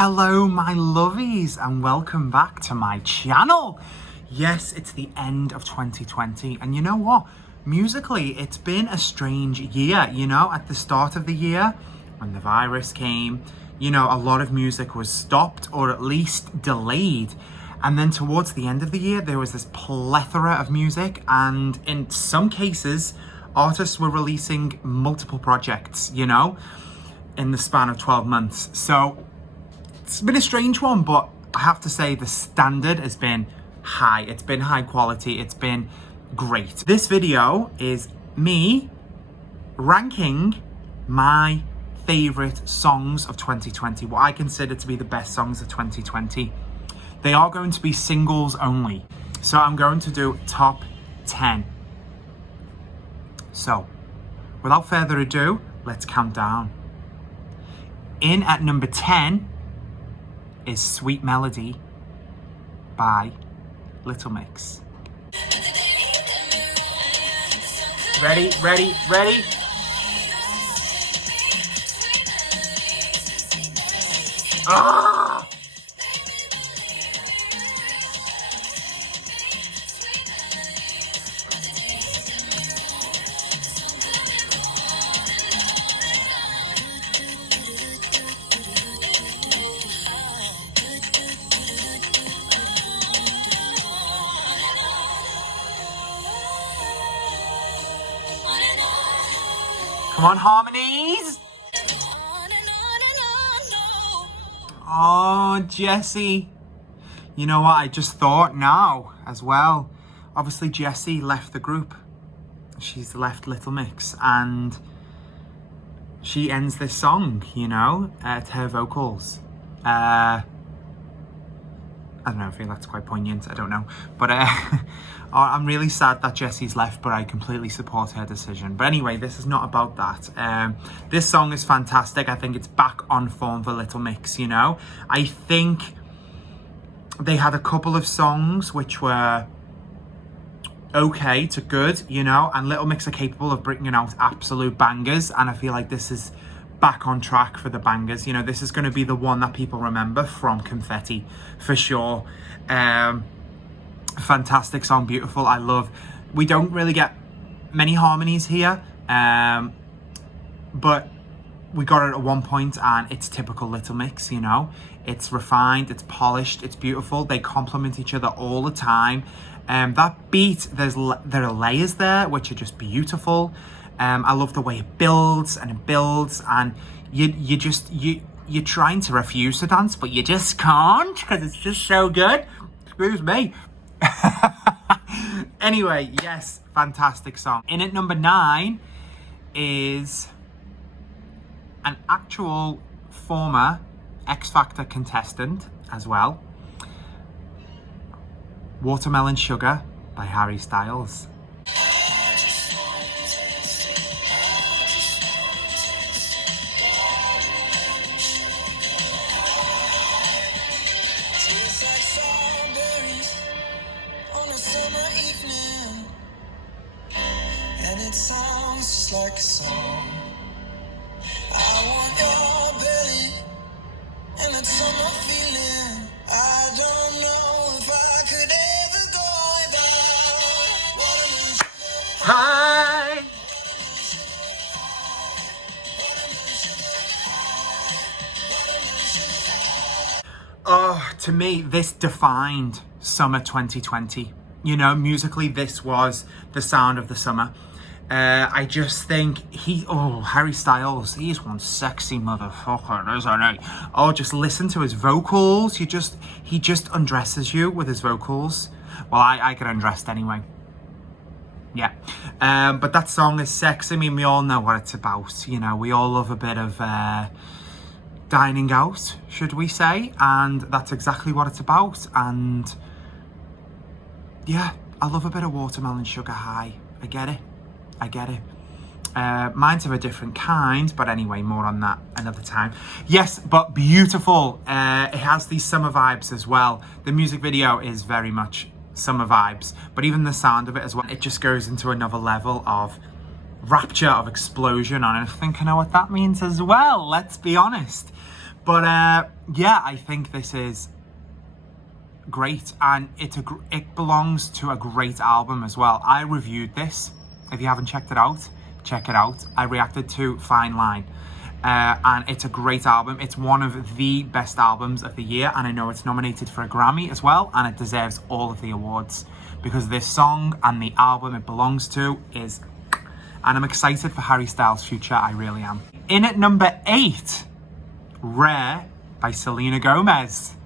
Hello my lovies and welcome back to my channel. Yes, it's the end of 2020 and you know what? Musically, it's been a strange year. At the start of the year, when the virus came, a lot of music was stopped or at least delayed. And then towards the end of the year, there was this plethora of music, and in some cases, artists were releasing multiple projects, in the span of 12 months. So it's been a strange one, but I have to say the standard has been high. It's been high quality. It's been great. This video is me ranking my favorite songs of 2020, what I consider to be the best songs of 2020. They are going to be singles only. So I'm going to do top 10. So without further ado, let's count down. In at number 10 is Sweet Melody by Little Mix. Ready? Ah! Come on, harmonies! Oh, Jessie. You know what? I just thought now as well. Obviously, Jessie left the group. She's left Little Mix, and she ends this song, to her vocals. I don't know, I feel that's quite poignant, I don't know. But I'm really sad that Jessie's left, but I completely support her decision. But anyway, this is not about that. This song is fantastic. I think it's back on form for Little Mix, I think they had a couple of songs which were okay to good, and Little Mix are capable of bringing out absolute bangers, and I feel like this is back on track for the bangers. This is going to be the one that people remember from Confetti for sure. Fantastic song, beautiful. I love, we don't really get many harmonies here, but we got it at one point, and it's typical Little Mix. It's refined, it's polished, it's beautiful. They complement each other all the time. That beat, there are layers there which are just beautiful. I love the way it builds, and you're trying to refuse to dance, but you just can't because it's just so good. Excuse me. Anyway, yes, fantastic song. In at number 9 is an actual former X Factor contestant as well. Watermelon Sugar by Harry Styles. It sounds just like a song. I want your belly and that summer feeling. I don't know if I could ever go without watermelon sugar. Hi. Oh, to me, this defined summer 2020. Musically, this was the sound of the summer. I just think Harry Styles, he's one sexy motherfucker, isn't he? Oh, just listen to his vocals. He just undresses you with his vocals. Well, I get undressed anyway. Yeah. But that song is sexy. I mean, we all know what it's about. We all love a bit of dining out, should we say? And that's exactly what it's about. And yeah, I love a bit of Watermelon Sugar High. I get it. Mine's of a different kind, but anyway, more on that another time. Yes, but beautiful. It has these summer vibes as well. The music video is very much summer vibes, but even the sound of it as well, it just goes into another level of rapture, of explosion, and I think I know what that means as well, let's be honest. But yeah, I think this is great, and it belongs to a great album as well. I reviewed this. If you haven't checked it out, check it out. I reacted to Fine Line, and it's a great album. It's one of the best albums of the year, and I know it's nominated for a Grammy as well, and it deserves all of the awards because this song and the album it belongs to is, and I'm excited for Harry Styles' future. I really am. In at number 8, Rare by Selena Gomez.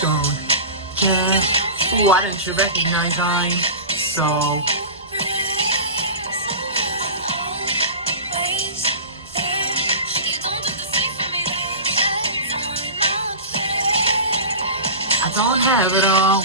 Don't care, why don't you recognize I'm so... I don't have it all.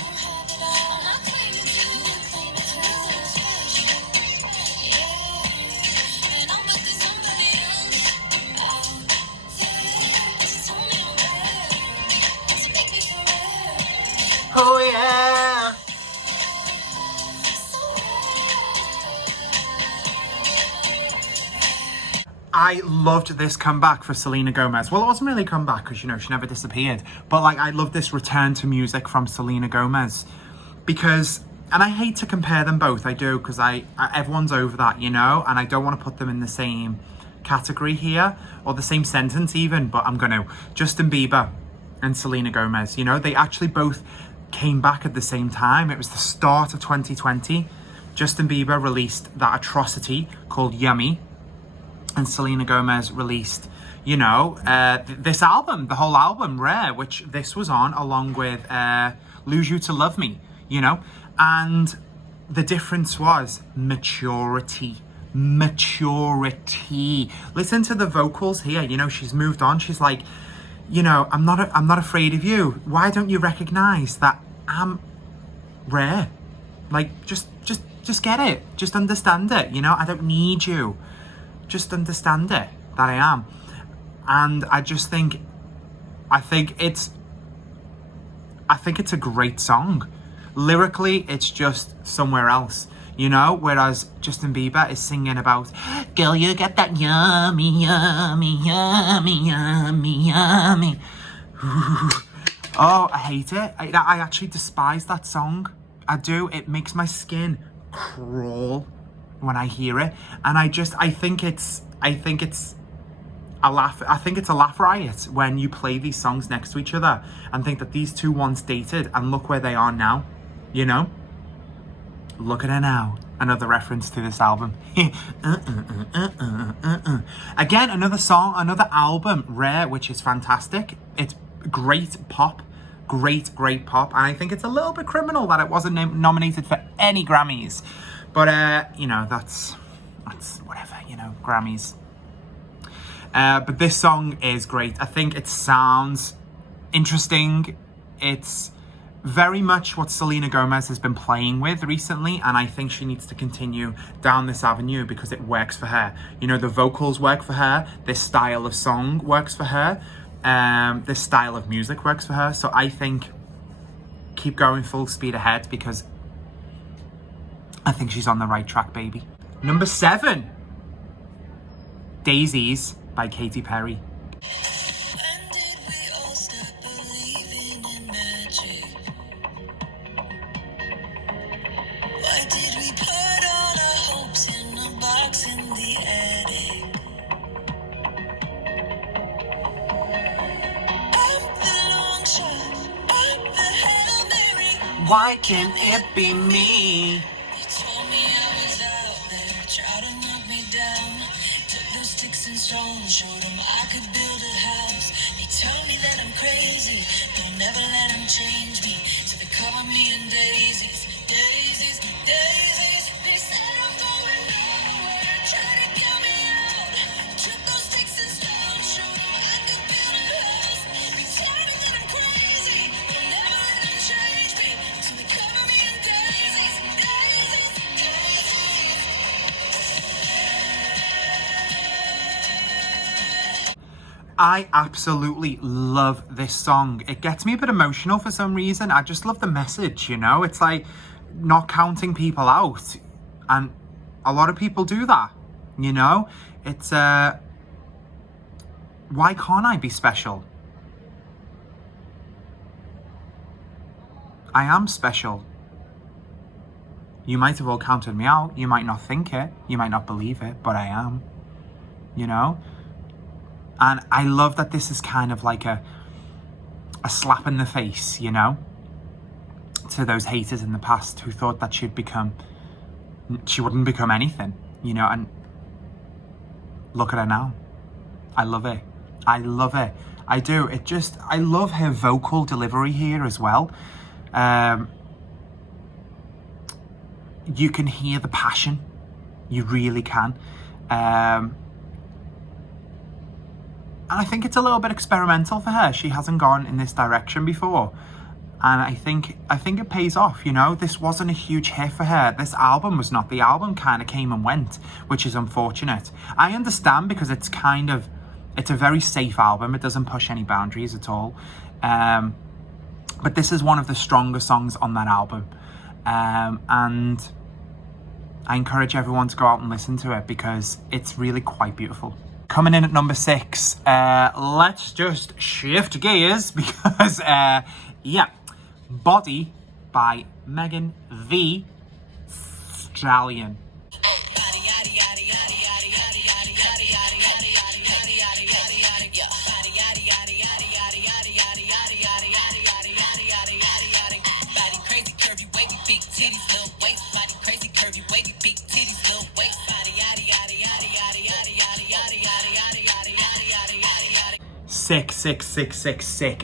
Oh yeah. I loved this comeback for Selena Gomez. Well, it wasn't really a comeback because, you know, she never disappeared. But, like, I love this return to music from Selena Gomez. Because, and I hate to compare them both, I do, because everyone's over that, you know? And I don't want to put them in the same category here, or the same sentence even, but I'm going to. Justin Bieber and Selena Gomez, you know? They actually both came back at the same time. It was the start of 2020. Justin Bieber released that atrocity called Yummy. And Selena Gomez released, you know, this album, the whole album, Rare, which this was on, along with Lose You to Love Me, you know. And the difference was maturity. Maturity. Listen to the vocals here, you know, she's moved on. She's like, you know, I'm not afraid of you. Why don't you recognize that I'm rare? Like, just get it. Just understand it, you know. I don't need you. Just understand it, that I am. And I just think, I think it's a great song. Lyrically, it's just somewhere else, you know? Whereas Justin Bieber is singing about, girl, you get that yummy, yummy, yummy, yummy, yummy. Oh, I hate it. I actually despise that song. I do. It makes my skin crawl when I hear it, and I think it's a laugh riot when you play these songs next to each other and think that these two once dated, and look where they are now, you know? Look at her now. Another reference to this album. Again, another song, another album, Rare, which is fantastic. It's great pop. Great pop, and I think it's a little bit criminal that it wasn't nominated for any Grammys. But, you know, that's whatever, you know, Grammys. But this song is great. I think it sounds interesting. It's very much what Selena Gomez has been playing with recently, and I think she needs to continue down this avenue because it works for her. You know, the vocals work for her. This style of song works for her. This style of music works for her. So I think keep going full speed ahead because I think she's on the right track, baby. Number 7, Daisies by Katy Perry. When did we all start believing in magic? Why did we put all our hopes in a box in the attic? I'm the long shot, I'm the Hail Mary. Why can't it be me? You told me I was out there, tried to knock me down. Took those sticks and stones, showed them I could build a house. They tell me that I'm crazy, they'll never let them change me. So they cover me in daisies, daisies, daisies. They said I'm going nowhere, try to get me out. Took those sticks and stones, showed them I could build a house. They tell me that I'm crazy, they'll never let them change me. So they cover me in daisies, daisies, daisies. I absolutely love this song. It gets me a bit emotional for some reason. I just love the message, you know? It's like not counting people out. And a lot of people do that, you know? It's why can't I be special? I am special. You might have all counted me out. You might not think it. You might not believe it, but I am. You know? And I love that this is kind of like a slap in the face, you know? To those haters in the past who thought that she wouldn't become anything, you know? And look at her now. I love it. I love it. I do. I love her vocal delivery here as well. You can hear the passion. You really can. And I think it's a little bit experimental for her. She hasn't gone in this direction before. And I think it pays off, you know? This wasn't a huge hit for her. This album was not. The album kind of came and went, which is unfortunate. I understand because it's a very safe album. It doesn't push any boundaries at all. But this is one of the stronger songs on that album. And I encourage everyone to go out and listen to it because it's really quite beautiful. Coming in at number 6, let's just shift gears because, Body by Megan Thee Stallion.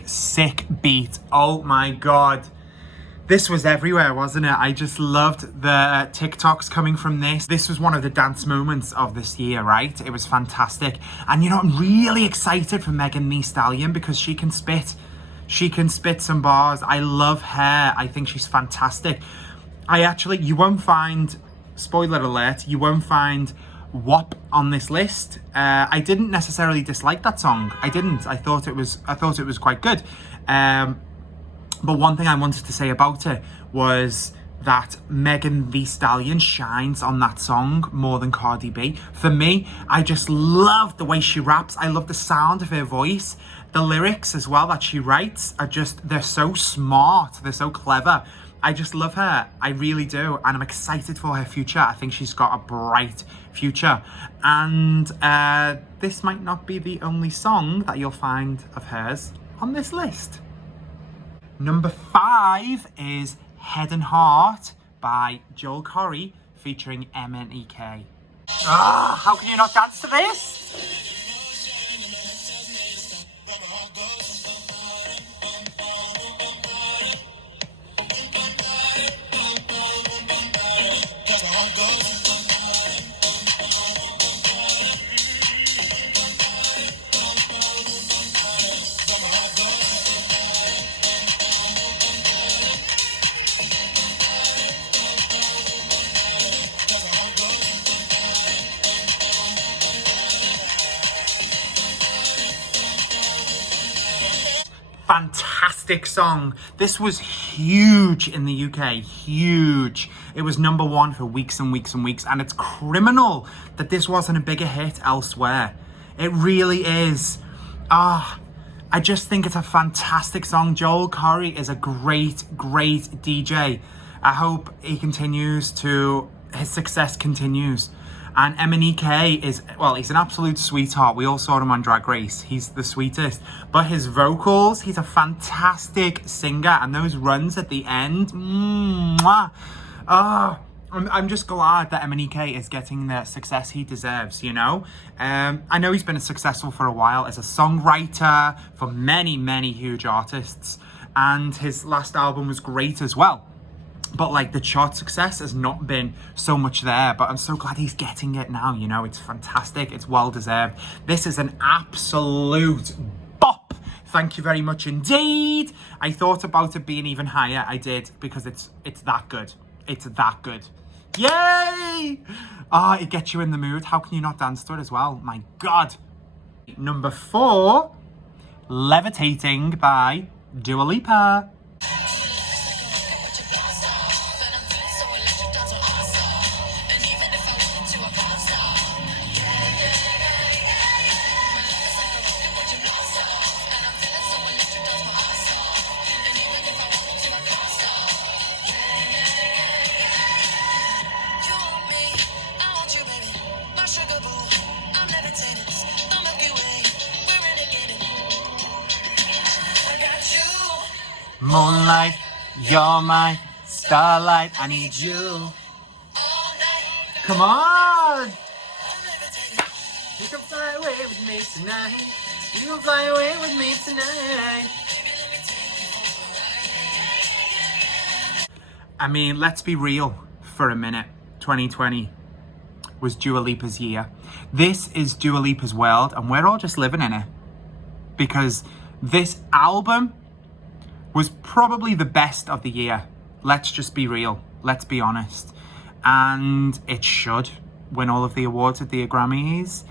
Sick beat. Oh my god. This was everywhere, wasn't it? I just loved the TikToks coming from this. This was one of the dance moments of this year, right? It was fantastic. And you know, I'm really excited for Megan Thee Stallion because she can spit. She can spit some bars. I love her. I think she's fantastic. You won't find, spoiler alert, you won't find WAP on this list. I didn't necessarily dislike that song. I didn't. I thought it was quite good. But one thing I wanted to say about it was that Megan Thee Stallion shines on that song more than Cardi B. For me, I just love the way she raps. I love the sound of her voice. The lyrics as well that she writes they're so smart. They're so clever. I just love her. I really do. And I'm excited for her future. I think she's got a bright future. And this might not be the only song that you'll find of hers on this list. Number 5 is Head&Heart by Joel Corry featuring MNEK. How can you not dance to this? Fantastic song. This was huge in the UK, huge. It was number 1 for weeks and weeks and weeks, and it's criminal that this wasn't a bigger hit elsewhere. It really is. I just think it's a fantastic song. Joel Corry is a great DJ. I hope his success continues. And MNEK he's an absolute sweetheart. We all saw him on Drag Race. He's the sweetest. But his vocals, he's a fantastic singer. And those runs at the end, I'm just glad that MNEK is getting the success he deserves, you know? I know he's been successful for a while as a songwriter for many huge artists. And his last album was great as well. But the chart success has not been so much there, but I'm so glad he's getting it now, you know? It's fantastic, it's well deserved. This is an absolute bop. Thank you very much indeed. I thought about it being even higher. I did, because it's that good. It's that good. Yay! It gets you in the mood. How can you not dance to it as well? My God. Number 4, Levitating by Dua Lipa. Moonlight, you're my starlight. I need you. Come on! You can fly away with me tonight. You can fly away with me tonight. I mean, let's be real for a minute. 2020 was Dua Lipa's year. This is Dua Lipa's world, and we're all just living in it. Because this album was probably the best of the year. Let's just be real. Let's be honest. And it should win all of the awards at the Grammys.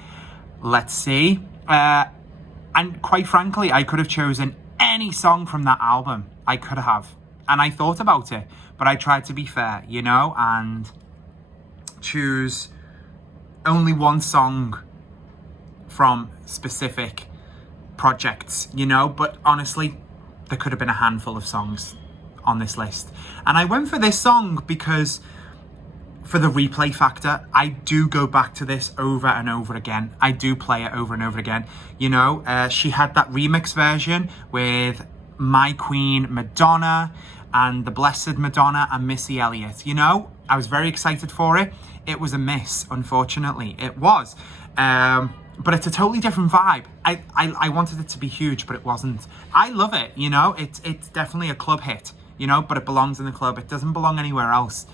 Let's see. And quite frankly, I could have chosen any song from that album. I could have. And I thought about it. But I tried to be fair, you know, and choose only one song from specific projects, you know. But honestly, there could have been a handful of songs on this list. And I went for this song because for the replay factor, I do go back to this over and over again. I do play it over and over again. You know, she had that remix version with My Queen Madonna and the Blessed Madonna and Missy Elliott. You know, I was very excited for it. It was a miss, unfortunately. It was. But it's a totally different vibe. I wanted it to be huge, but it wasn't. I love it, you know. It's definitely a club hit, you know, but it belongs in the club. It doesn't belong anywhere else.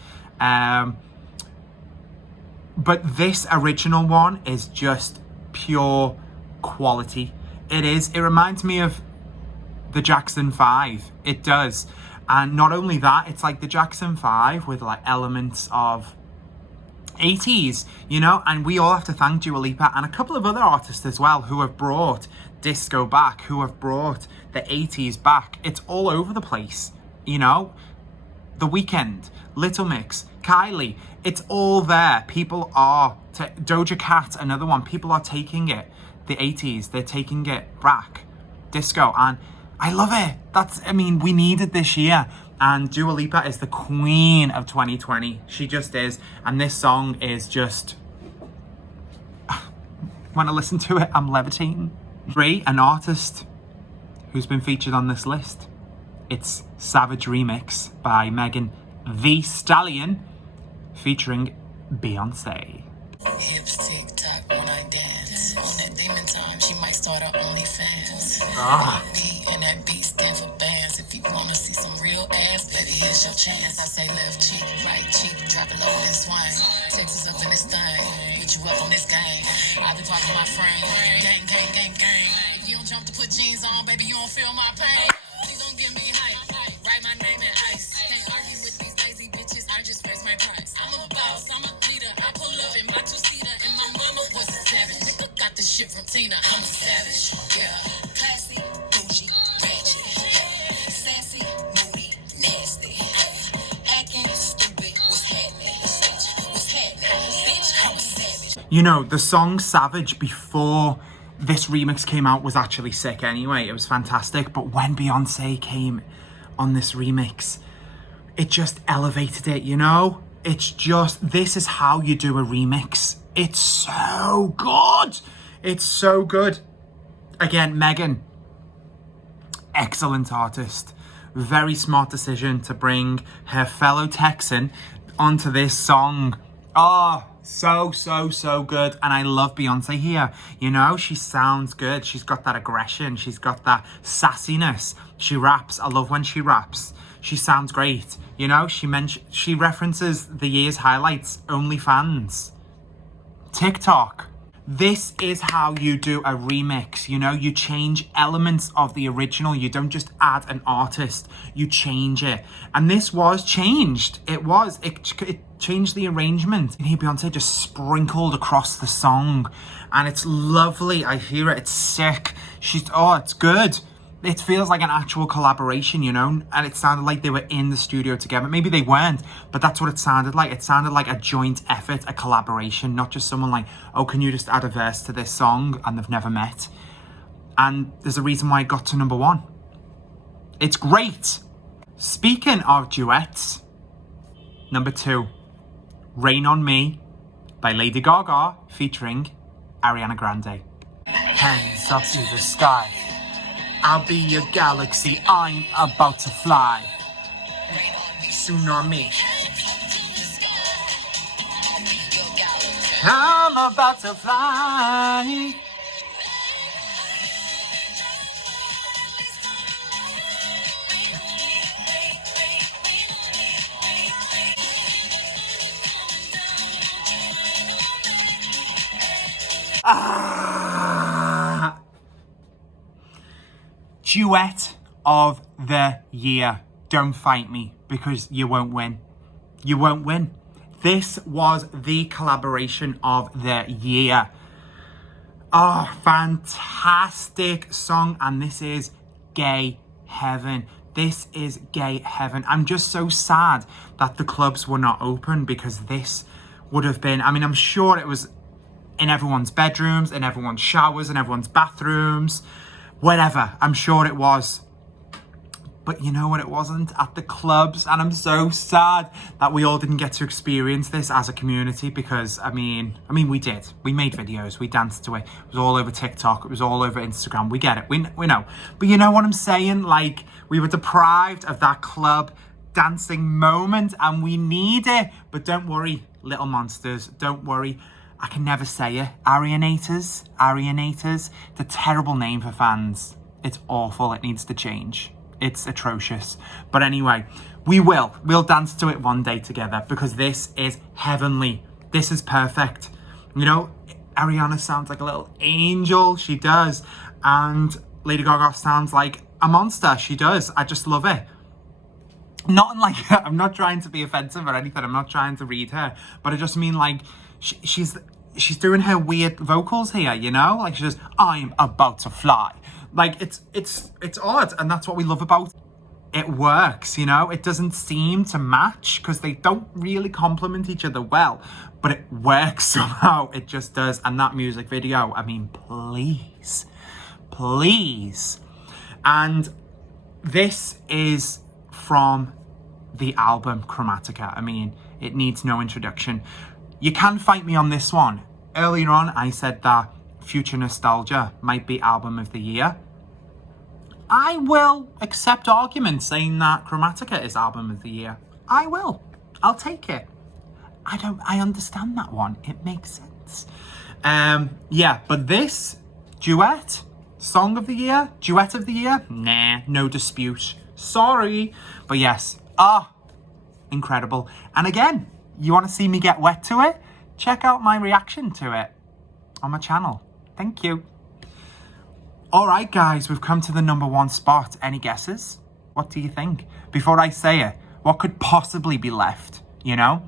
But this original one is just pure quality. It is. It reminds me of the Jackson 5. It does. And not only that, it's like the Jackson 5 with like elements of 80s, you know, and we all have to thank Dua Lipa and a couple of other artists as well who have brought disco back, who have brought the 80s back. It's all over the place, you know. The Weeknd, Little Mix, Kylie, it's all there. People are, Doja Cat, another one, people are taking it, the 80s, they're taking it back, disco, and I love it. I mean, we need it this year. And Dua Lipa is the queen of 2020. She just is. And this song is just... When I listen to it, I'm levitating. 3, an artist who's been featured on this list. It's Savage Remix by Megan Thee Stallion featuring Beyonce. Hips tick tock when I dance. On that demon time, she might start her OnlyFans. Beat and that beat stand for bands. If you wanna see some real ass, baby, here's your chance. I say left cheek, right cheek, drop it low and swing. Texas up in this thing, put you up on this game. I be talking my frame, gang, gang, gang, gang. If you don't jump to put jeans on, baby, you don't feel my pain. You gon' give me hype, write my name in ice. Can't argue with these lazy bitches, I just raise my price. I'm a boss, I'm a leader. I pull up in my two-seater, and my mama was a savage. Nigga got the shit from Tina, I'm a savage. Yeah, classy, bougie, ratchet. Sassy, moody, nasty. Acting stupid, what's happening? What's happening? Bitch, I'm a savage. You know, the song Savage before this remix came out was actually sick anyway. It was fantastic. But when Beyonce came on this remix, it just elevated it, you know? It's just, this is how you do a remix. It's so good. It's so good. Again, Megan, excellent artist. Very smart decision to bring her fellow Texan onto this song. Oh, so good. And I love Beyonce here. You know, she sounds good. She's got that aggression. She's got that sassiness. She raps. I love when she raps. She sounds great. You know, she references the year's highlights, OnlyFans, TikTok. This is how you do a remix, you know? You change elements of the original. You don't just add an artist, you change it. And this was changed. It changed the arrangement. And here Beyonce just sprinkled across the song. And it's lovely. I hear it. It's sick. It's good. It feels like an actual collaboration, you know? And it sounded like they were in the studio together. Maybe they weren't, but that's what it sounded like. It sounded like a joint effort, a collaboration, not just someone like, oh, can you just add a verse to this song? And they've never met. And there's a reason why it got to number 1. It's great. Speaking of duets, number 2, Rain on Me by Lady Gaga featuring Ariana Grande. Hands up to the sky. I'll be your galaxy. I'm about to fly. Tsunami. I'm about to fly. Ah. Duet of the year. Don't fight me because you won't win. You won't win. This was the collaboration of the year. Oh, fantastic song. And this is gay heaven. This is gay heaven. I'm just so sad that the clubs were not open because this would have been, I mean, I'm sure it was in everyone's bedrooms, in everyone's showers, in everyone's bathrooms, whatever. I'm sure it was. But you know what, it wasn't at the clubs, and I'm so sad that we all didn't get to experience this as a community because, I mean, we did. We made videos, we danced to it. It was all over TikTok, it was all over Instagram. We get it, we know. But you know what I'm saying? Like, we were deprived of that club dancing moment, and we need it. But don't worry, little monsters, don't worry. I can never say it. Arianators. It's a terrible name for fans. It's awful, it needs to change. It's atrocious. But anyway, we'll dance to it one day together because this is heavenly. This is perfect. You know, Ariana sounds like a little angel. She does. And Lady Gaga sounds like a monster. She does. I just love it. Not in like, I'm not trying to be offensive or anything. I'm not trying to read her. But I just mean like, she's doing her weird vocals here, you know? Like she just, I'm about to fly. Like it's odd, and that's what we love about it. It works, you know? It doesn't seem to match because they don't really complement each other well, but it works somehow. It just does. And that music video, I mean, please. And this is from the album Chromatica. I mean, it needs no introduction. You can fight me on this one. Earlier on, I said that Future Nostalgia might be album of the year. I will accept arguments saying that Chromatica is album of the year. I will. I'll take it. I understand that one. It makes sense. Yeah, but this duet, song of the year, duet of the year, nah, no dispute. Sorry. But yes, incredible. And again, you want to see me get wet to it? Check out my reaction to it on my channel. Thank you. All right, guys, we've come to the number one spot. Any guesses? What do you think? Before I say it, what could possibly be left, you know?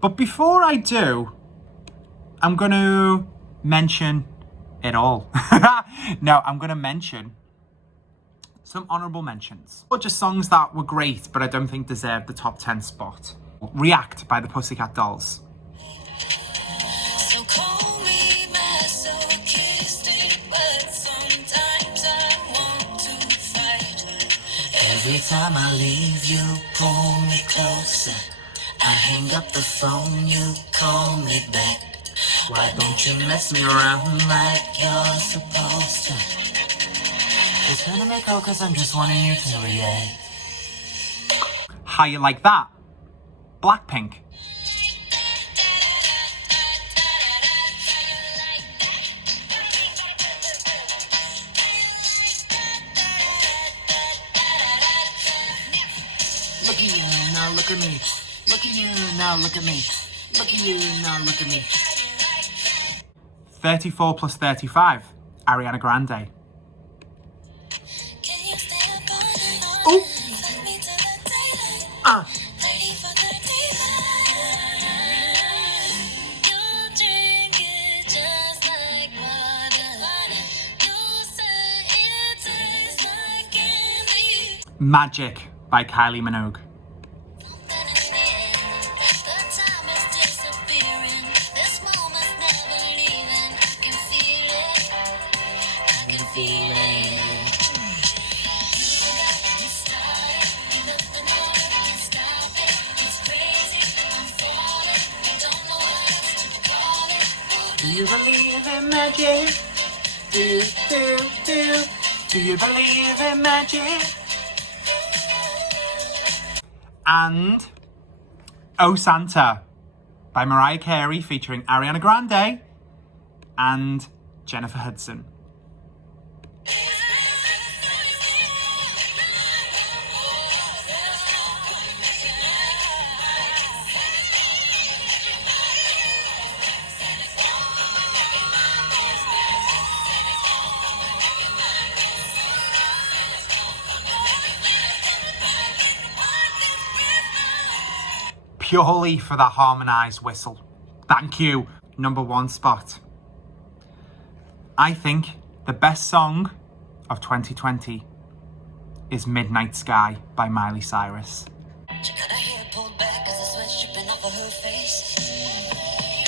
But before I do, I'm going to mention it all. No, I'm going to mention some honorable mentions. Or just songs that were great, but I don't think deserved the top 10 spot. React by the Pussycat Dolls. Every time I leave, you pull me closer. I hang up the phone, you call me back. Why don't you mess me around like you're supposed to? It's gonna make out cause I'm just wanting you to react. How you like that? Blackpink. Look at you, now look at me. Look at you, now look at me. Look at you, now look at me. 34 plus 35, Ariana Grande. Ooh. Magic by Kylie Minogue. Do you believe in magic? Do. Do you believe in magic? And Oh Santa by Mariah Carey featuring Ariana Grande and Jennifer Hudson. Purely for the harmonised whistle. Thank you. Number 1 spot. I think the best song of 2020 is Midnight Sky by Miley Cyrus. She got her hair pulled back as the sweat dripping off of her face.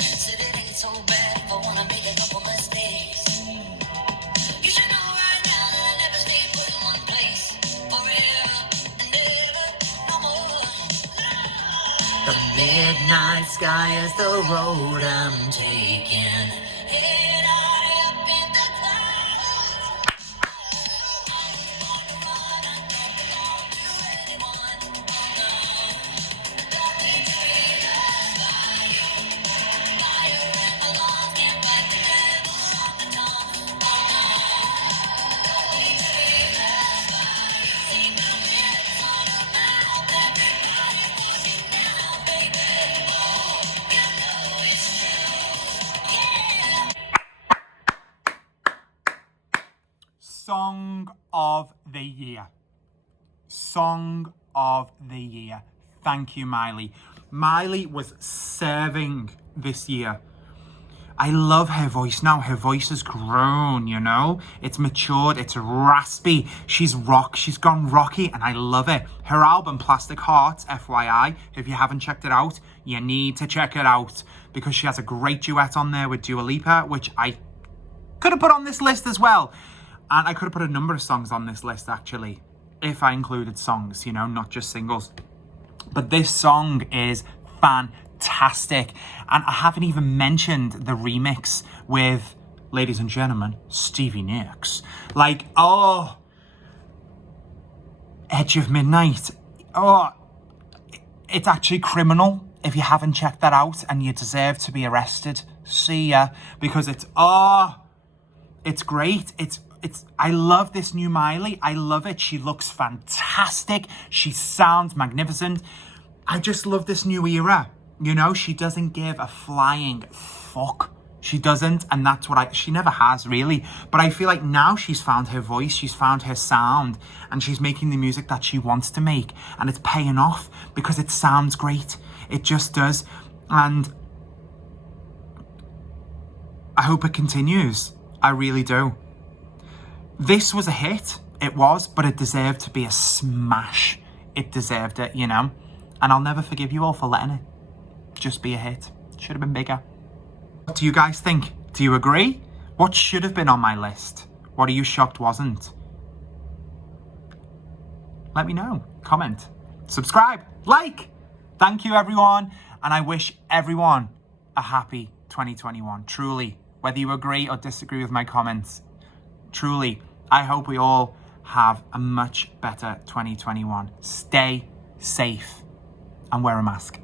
Said it ain't so bad if I wanna make a couple mistakes. You should know right now that I never stay put in one place. Forever and ever, no more. The midnight sky is the road I'm taking. Head high up in the clouds. Song of the year. Song of the year. Thank you, Miley. Miley was serving this year. I love her voice now. Her voice has grown, you know? It's matured, it's raspy. She's gone rocky, and I love it. Her album, Plastic Hearts, FYI, if you haven't checked it out, you need to check it out, because she has a great duet on there with Dua Lipa, which I could have put on this list as well. And I could have put a number of songs on this list, actually, if I included songs, you know, not just singles. But this song is fantastic. And I haven't even mentioned the remix with, ladies and gentlemen, Stevie Nicks. Like, oh, Edge of Midnight. Oh, it's actually criminal if you haven't checked that out, and you deserve to be arrested. See ya. Because it's great. I love this new Miley. I love it. She looks fantastic. She sounds magnificent. I just love this new era. You know, she doesn't give a flying fuck. She doesn't, and that's what she never has, really. But I feel like now she's found her voice, she's found her sound, and she's making the music that she wants to make, and it's paying off because it sounds great. It just does. And I hope it continues. I really do. This was a hit, it was, but it deserved to be a smash. It deserved it, you know? And I'll never forgive you all for letting it just be a hit. Should have been bigger. What do you guys think? Do you agree? What should have been on my list? What are you shocked wasn't? Let me know. Comment. Subscribe. Like. Thank you, everyone. And I wish everyone a happy 2021. Truly. Whether you agree or disagree with my comments. Truly, I hope we all have a much better 2021. Stay safe and wear a mask.